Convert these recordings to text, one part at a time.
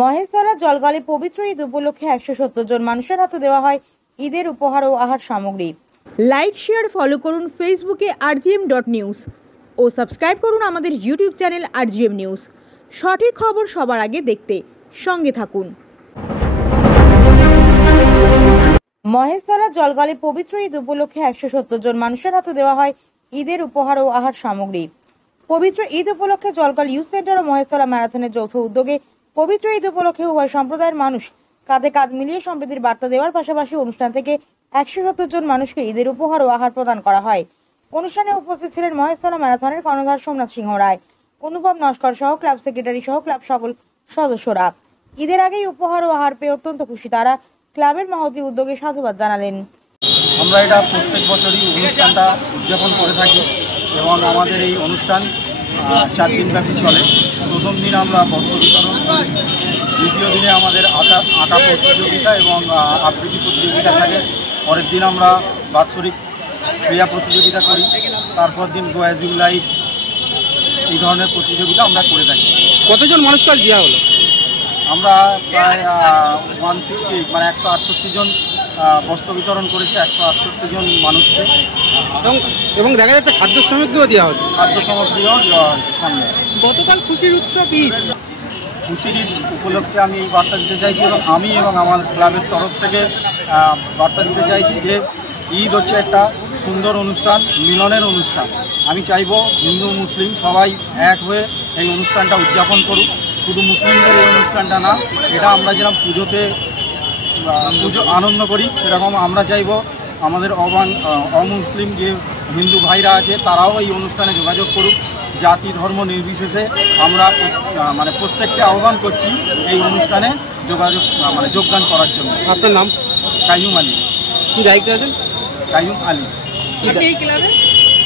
মহেশতলা জলগালে পবিত্র ঈদ উপলক্ষে 170 জন মানুষের হাতে দেওয়া হয় ঈদের উপহার ও আহার সামগ্রী। লাইক শেয়ার ফলো করুন ফেসবুকে rgm.news ও সাবস্ক্রাইব করুন আমাদের ইউটিউব চ্যানেল rgm নিউজ। সঠিক খবর সবার আগে দেখতে সঙ্গে থাকুন। মহেশতলা জলগালে পবিত্র ঈদ উপলক্ষে 170 জন মানুষের হাতে দেওয়া হয় ঈদের উপহার ও আহার সামগ্রী। পবিত্র ঈদ উপলক্ষে জলগাল ইউথ সেন্টার ও মহেশতলা ম্যারাথনের যৌথ উদ্যোগে পবিত্র ঈদ উপলক্ষে উভয় সম্প্রদায়ের মানুষ কাঁধে কাঁধ মিলিয়ে সম্প্রীতির বার্তা দেওয়ার পাশাপাশি অনুষ্ঠান থেকে 170 জন মানুষকে ঈদের উপহার ও আহার প্রদান করা হয়। অনুষ্ঠানে উপস্থিত ছিলেন মহেশতলা ম্যারাথনের কর্ণধার সোমনাথ সিংহ রায়, অনুপম নস্কর সহ ক্লাব সেক্রেটারি সহ ক্লাব সকল সদস্যরা। ঈদের আগেই উপহার ও আহার পেয়ে অত্যন্ত খুশি তারা। ক্লাবের মহতি উদ্যোগে সাধুবাদ জানালেন। আমরা এটা প্রত্যেক বছরই অনুষ্ঠানটা উদযাপন করে থাকি এবং আমাদের এই অনুষ্ঠান 4 দিন ব্যাপী চলে। প্রথম দিন আমরা বস্ত্র বিতরণ, দ্বিতীয় দিনে আমাদের আঁকা প্রতিযোগিতা এবং আবৃত্তি প্রতিযোগিতা থাকে। পরের দিন আমরা বাৎসরিক ক্রীড়া প্রতিযোগিতা করি। তারপর দিন গো অ্যাজ ইউ লাইভ, এই ধরনের প্রতিযোগিতা আমরা করে থাকি। কতজন মানুষকে দেওয়া হলো? আমরা প্রায় 168 মানে 168 জন বস্ত্র বিতরণ করেছি 168 জন মানুষকে এবং দেখা যাচ্ছে খাদ্য সামগ্রীও দেওয়া হচ্ছে। খাদ্য সামগ্রীও দেওয়া হচ্ছে সামনে। গতকাল খুশির উৎসব ঈদ, খুশির ঈদ উপলক্ষে আমি এই বার্তা দিতে চাইছি এবং আমি এবং আমার ক্লাবের তরফ থেকে বার্তা দিতে চাইছি যে ঈদ হচ্ছে একটা সুন্দর অনুষ্ঠান, মিলনের অনুষ্ঠান। আমি চাইবো হিন্দু মুসলিম সবাই এক হয়ে এই অনুষ্ঠানটা উদযাপন করুক। শুধু মুসলিমদের এই অনুষ্ঠানটা না, এটা আমরা যেরকম পুজো আনন্দ করি সেরকম আমরা চাইবো আমাদের অমুসলিম যে হিন্দু ভাইরা আছে তারাও এই অনুষ্ঠানে যোগাযোগ করুক। জাতি ধর্ম নির্বিশেষে আমরা প্রত্যেককে আহ্বান করছি এই অনুষ্ঠানে যোগদান করার জন্য। আপনার নাম? কাইয়ুম আলী। কি দায়িত্ব আছেন? কাইয়ুম আলী,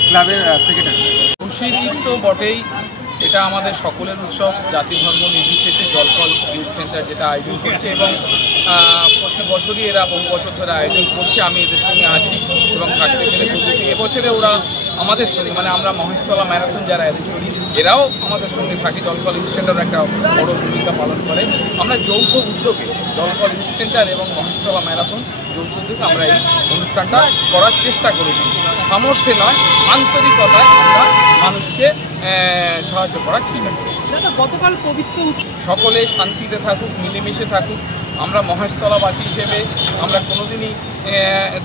ক্লাবের সেক্রেটারি। খুশির ঈদ তো বটেই, এটা আমাদের সকলের উৎসব, জাতি ধর্ম নির্বিশেষে জলকল ইউথ সেন্টার যেটা আয়োজন করছে এবং প্রতি বছরই এরা বহু বছর ধরে আয়োজন করছে। আমি এদের সঙ্গে আছি এবং থাকতে পেরে খুশি। এবছরে ওরা আমাদের সঙ্গে আমরা মহেশতলা ম্যারাথন যারা অ্যারেঞ্জ করি এরাও আমাদের সঙ্গে থাকে। জলকল ইউথ সেন্টার একটা বড় ভূমিকা পালন করে। আমরা যৌথ উদ্যোগে জলকল ইউথ সেন্টার এবং মহেশতলা ম্যারাথন যৌথ উদ্যোগে আমরা এই অনুষ্ঠানটা করার চেষ্টা করেছি। সামর্থ্যে নয়, আন্তরিকতায় আমরা মানুষকে সাহায্য করার চেষ্টা করেছি। গতকাল পবিত্র সকলে শান্তিতে থাকুক, মিলেমিশে থাকুক। আমরা মহেশতলাবাসী হিসেবে আমরা কোনোদিনই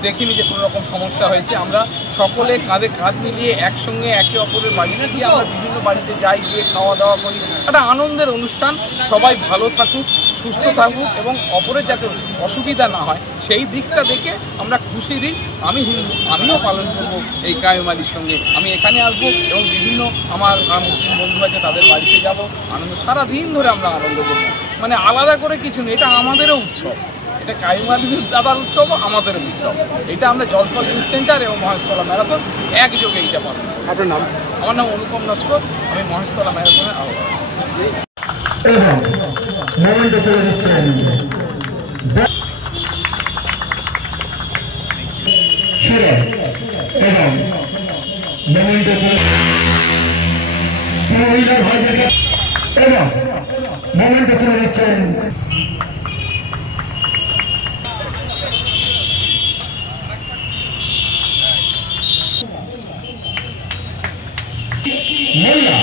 দেখিনি যে কোনো রকম সমস্যা হয়েছে। আমরা সকলে কাঁধে কাঁধ মিলিয়ে একসঙ্গে একে অপরের বাড়িতে গিয়ে আমরা বিভিন্ন বাড়িতে যাই, গিয়ে খাওয়া দাওয়া করি। একটা আনন্দের অনুষ্ঠান। সবাই ভালো থাকুক, সুস্থ থাকুক এবং অপরের যাতে অসুবিধা না হয় সেই দিকটা দেখে আমরা খুশিরই আমিও পালন করব এই কাইয়ুম আলীর সঙ্গে। আমি এখানে আসবো এবং বিভিন্ন আমার মুসলিম বন্ধু আছে তাদের বাড়িতে যাব। আনন্দ সারাদিন ধরে আমরা আনন্দ করব। আলাদা করে কিছু নেই, এটা আমাদেরও উৎসব। এটা কাইয়ুম আলীর দাদার উৎসব, আমাদের উৎসব। এটা আমরা জলকল ইউথ সেন্টার এবং মহেশতলা ম্যারাথন একযোগে এইটা পালন করি। আপনার নাম? আমার নাম অনুপম নস্কর, আমি মহেশতলা ম্যারাথনের আহ্বায়ক। মোমেন্টে তুলে দিচ্ছেন মোল্লা।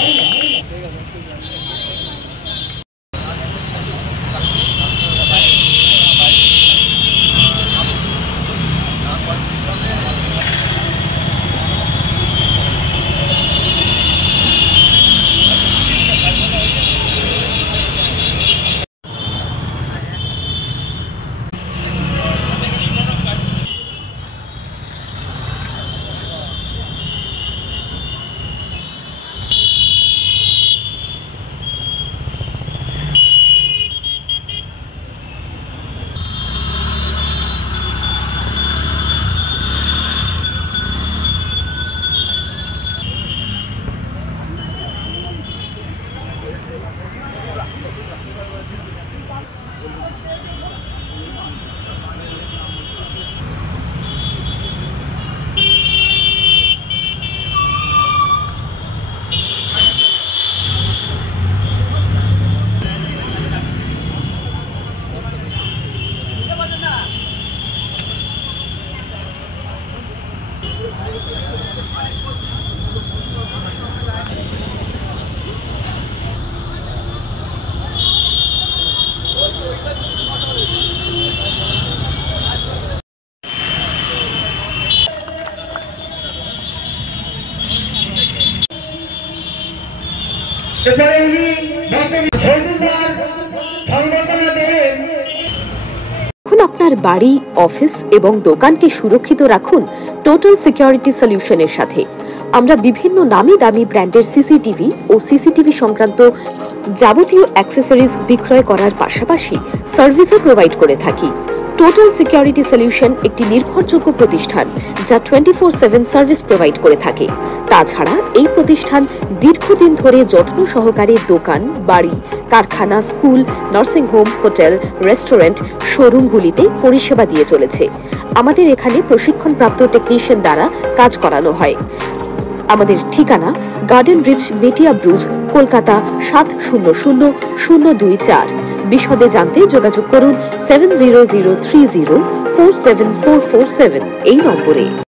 এরপরে উনি হলুদার সংবর্ধনা দেবেন। এখন আপনার বাড়ি, অফিস এবং দোকানকে সুরক্ষিত রাখুন টোটাল সিকিউরিটি সলিউশনের সাথে। আমরা বিভিন্ন নামি দামি ব্র্যান্ডের সিসিটিভি ও সিসিটিভি সংক্রান্ত যাবতীয় অ্যাক্সেসরিজ বিক্রয় করার পাশাপাশি সার্ভিসও প্রোভাইড করে থাকি। টোটাল সিকিউরিটি সলিউশন একটি নির্ভরযোগ্য প্রতিষ্ঠান যা 24/7 সার্ভিস প্রোভাইড করে থাকে। তাছাড়া এই প্রতিষ্ঠান দীর্ঘদিন ধরে যত্ন সহকারে দোকান, বাড়ি, কারখানা, school, nursing home, hotel, restaurant, শোরুমগুলিতে পরিষেবা দিয়ে চলেছে। আমাদের এখানে প্রশিক্ষণপ্রাপ্ত টেকনিশিয়ান দ্বারা কাজ করানো হয়। আমাদের ঠিকানা গার্ডেন রিচ, মেটিয়া ব্রুজ, কলকাতা 700024। বিশদে জানতে যোগাযোগ করুন 7003047447 এই নম্বরে।